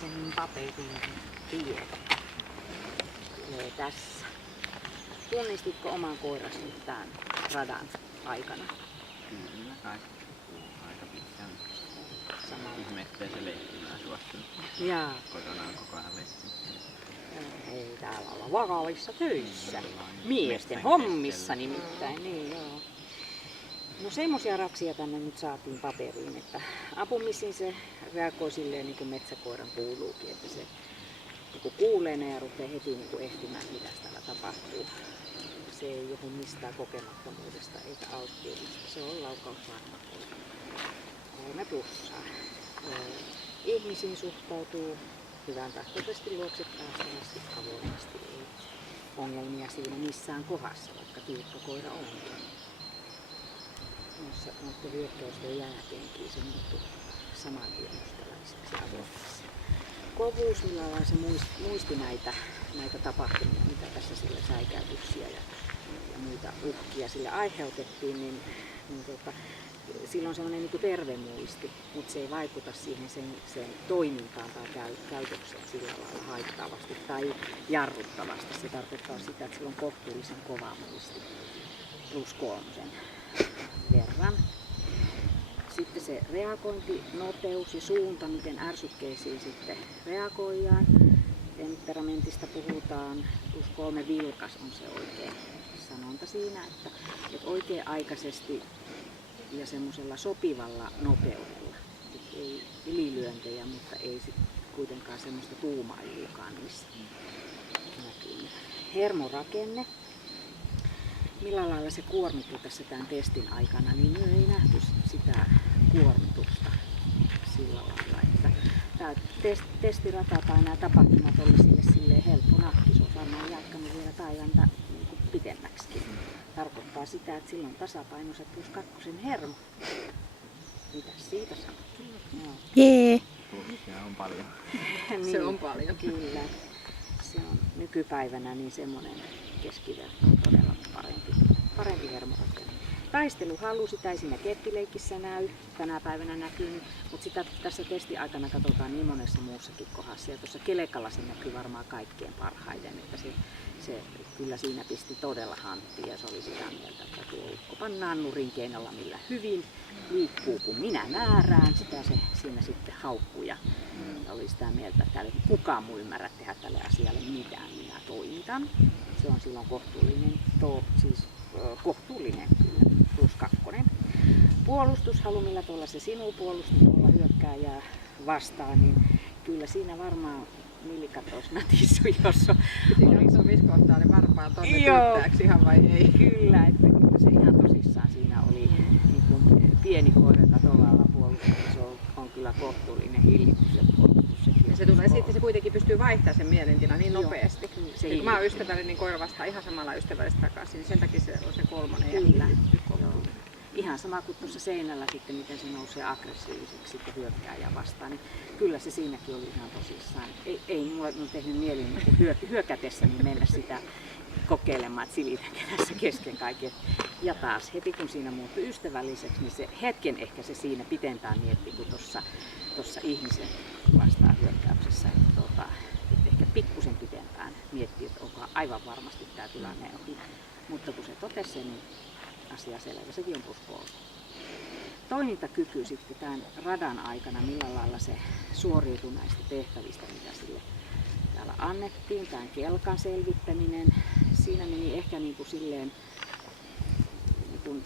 sen paperiin tieto tässä. Tunnistitko oman koirasi nyt tämän radan aikana? Kyllä kai. Aika pitkään. Sama. Ihme, ettei se leikkimään suostunut. Jaa. Kotona on koko ajan leikkinyt. Ei täällä olla vakavissa töissä. Miesten hommissa nimittäin, niin joo. No semmosia ratsia tänne nyt saatiin paperiin, että apumisiin se reagoi silleen niin kuin metsäkoiran kuuluukin, että se niin kuulee ne ja rupeaa heti niin kuin ehtimään, mitä täällä tapahtuu. Se ei johdu mistään kokemattomuudesta eikä alttiudesta, se on laukausvarma. 3+. Ihmisiin suhtautuu hyvän tahtoisesti, luoksettaisesti, avoimesti. Ei ongelmia siinä missään kohdassa, vaikka tiukka koira onkin. Noiden hyökkäysten jälkeenkin se muuttui saman tien ystävälliseksi avoimeksi. Kovuus, millä lailla se muisti näitä tapahtumia, mitä tässä sille säikäytyksiä ja muita uhkia sille aiheutettiin, niin sillä on sellainen niin terve muisti, mutta se ei vaikuta siihen sen toimintaan tai käytökseen sillä lailla haittaavasti tai jarruttavasti. Se tarkoittaa sitä, että sillä on kohtuullisen kova muisti +3 verran. Sitten se reagointinopeus ja suunta, miten ärsykkeisiin sitten reagoidaan. Temperamentista puhutaan, +3 vilkas on se oikea sanonta siinä, että oikea-aikaisesti ja semmoisella sopivalla nopeudella. Et ei ylilyöntejä, mutta ei sit kuitenkaan semmoista tuumailuakaan niissä näkyy. Hermorakenne. Millä lailla se kuormittuu tässä tämän testin aikana, niin me ei nähty sitä kuormitusta sillä lailla, että tämä testirata tai nämä tapahtumat oli sille helppo nahki. Se on varmaan jatkanut vielä päiväntä niin pitemmäksikin. Tarkoittaa sitä, että sillä on tasapainoiset +2 hermo. Mitäs siitä sanot? Jee! Se on paljon. Niin, se on paljon. Kyllä. Se on nykypäivänä niin semmoinen keskiverto todella parempi hermorakenne. Taisteluhalu, sitä ei siinä keppileikissä näy, tänä päivänä näkyy, mutta sitä tässä testiaikana katsotaan niin monessa muussakin kohdassa. Ja tuossa kelekalla se näkyy varmaan kaikkein parhaiten, että se kyllä siinä pisti todella hanttiin ja se oli sitä mieltä, että tuo ukko pannaan nurin keinolla millä hyvin, liikkuu kun minä määrään, sitä se siinä sitten haukkuu ja oli sitä mieltä, että täällä ei kukaan muu ymmärrä tehdä tälle asialle mitään, minä toimitan. Se on silloin kohtuullinen kyllä, +2. Puolustushalu, millä tuolla se sinuu puolustus tuolla hyökkääjää vastaan, niin kyllä siinä varmaan millikatois natissu, jos oli missä kohtaa ne varmaan tuonne tyyttääksi ihan vai ei? Kyllä, että kyllä se ihan tosissaan siinä oli niin kuin pieni koira, joka tuolla lailla puolustaa, se on kyllä kohtuullinen hillitty se puolustus. Ja se tulee sitten, se kuitenkin pystyy vaihtamaan sen mielentilan niin nopeasti. Se kun mä oon ystävällinen, niin koira vastaa ihan samalla ystävällistä takaisin, niin sen takia se on se 3 ja Kyllä. kohtuullinen. Ihan sama kuin tuossa seinällä sitten, miten se nousee aggressiiviseksi sitten hyökkääjää vastaan, niin kyllä se siinäkin oli ihan tosissaan. Ei mulle tehnyt mieli niin hyökätessä niin mennä sitä kokeilemaan, että silitänkö tässä kesken kaiken. Ja taas heti kun siinä muuttui ystävälliseksi, niin se hetken ehkä se siinä pitempään mietti kuin tuossa ihmisen vastaan hyökkäyksessä. Että ehkä pikkusen pitempään miettii, että onko aivan varmasti tämä tilanne ohi. Mutta kun se totesi sen, niin asia selvä. Sekin on +3. Toimintakyky sitten tämän radan aikana, millä lailla se suoriutui näistä tehtävistä, mitä sille täällä annettiin. Tämän kelkan selvittäminen, siinä meni ehkä niin kuin silleen niin kuin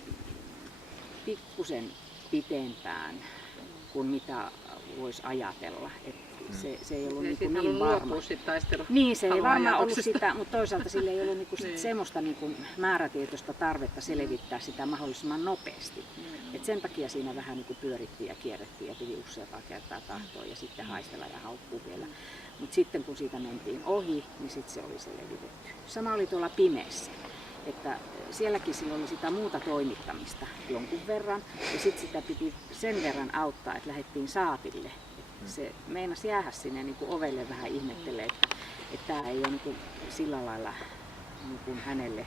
pikkusen pitempään kuin mitä voisi ajatella. Se ei ollut niin varma. Niin, se ei varmaan ollut sitä, mutta toisaalta sillä ei ollut semmoista määrätietoista tarvetta selvittää sitä mahdollisimman nopeasti. Et sen takia siinä vähän pyörittiin ja kierrettiin ja piti useampaa kertaa tahtoa ja sitten haistella ja haukkuu vielä. Mutta sitten kun siitä mentiin ohi, niin sitten se oli selvitetty. Sama oli tuolla pimeässä. Että sielläkin sillä oli sitä muuta toimittamista jonkun verran ja sitten sitä piti sen verran auttaa, että lähdettiin saatille. Se meinasi jäädä sinne niin kuin ovelle vähän ihmettelee, että tämä ei ole niin kuin sillä lailla niin kuin hänelle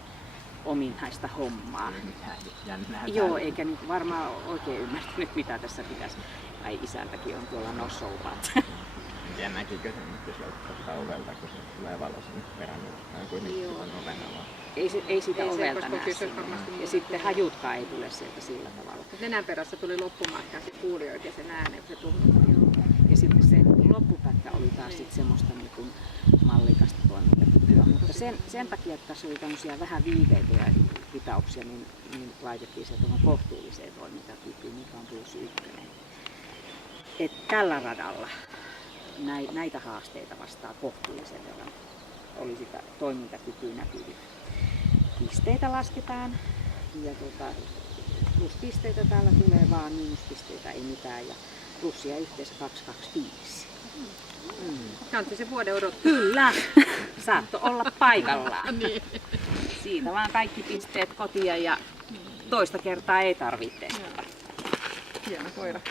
ominaista hommaa. Joo, eikä niin varmaan oikein ymmärtänyt, mitä tässä pitäisi. Ai isäntäkin on tuolla no so what. tiedä näkikö sen, että jos loukkauttaa ovelta, kun se tulee valo sinne peränurkkaan, kuitenkin Joo. tuon oven avaa. Ei sitä Ei se, ovelta koska näe kyse sinne. varmasti Ja muuta sitten tulee. hajutkaan ei tule sieltä sillä tavalla. Nenän perässä tuli loppumatka ja se kuuli oikein sen äänen, kun se tuli. Ja sitten se loppupätkä oli taas sit semmoista niin kuin mallikasta toimintakykyä. Mutta sen takia, että tässä oli tämmöisiä vähän viiveitä ja hitauksia, niin laitettiin se tuohon kohtuulliseen toimintakykyyn, mikä on +1. Et tällä radalla näitä haasteita vastaa kohtuullisen verran oli sitä toimintakykyä näkyviä. Pisteitä lasketaan ja pluspisteitä täällä tulee vaan, miinuspisteitä ei mitään ja plussia yhteensä 225. Kantti se vuoden odottaa. Kyllä, saatto olla paikallaan. Siitä vaan kaikki pisteet kotia ja toista kertaa ei tarvitse testata. Hieno koira.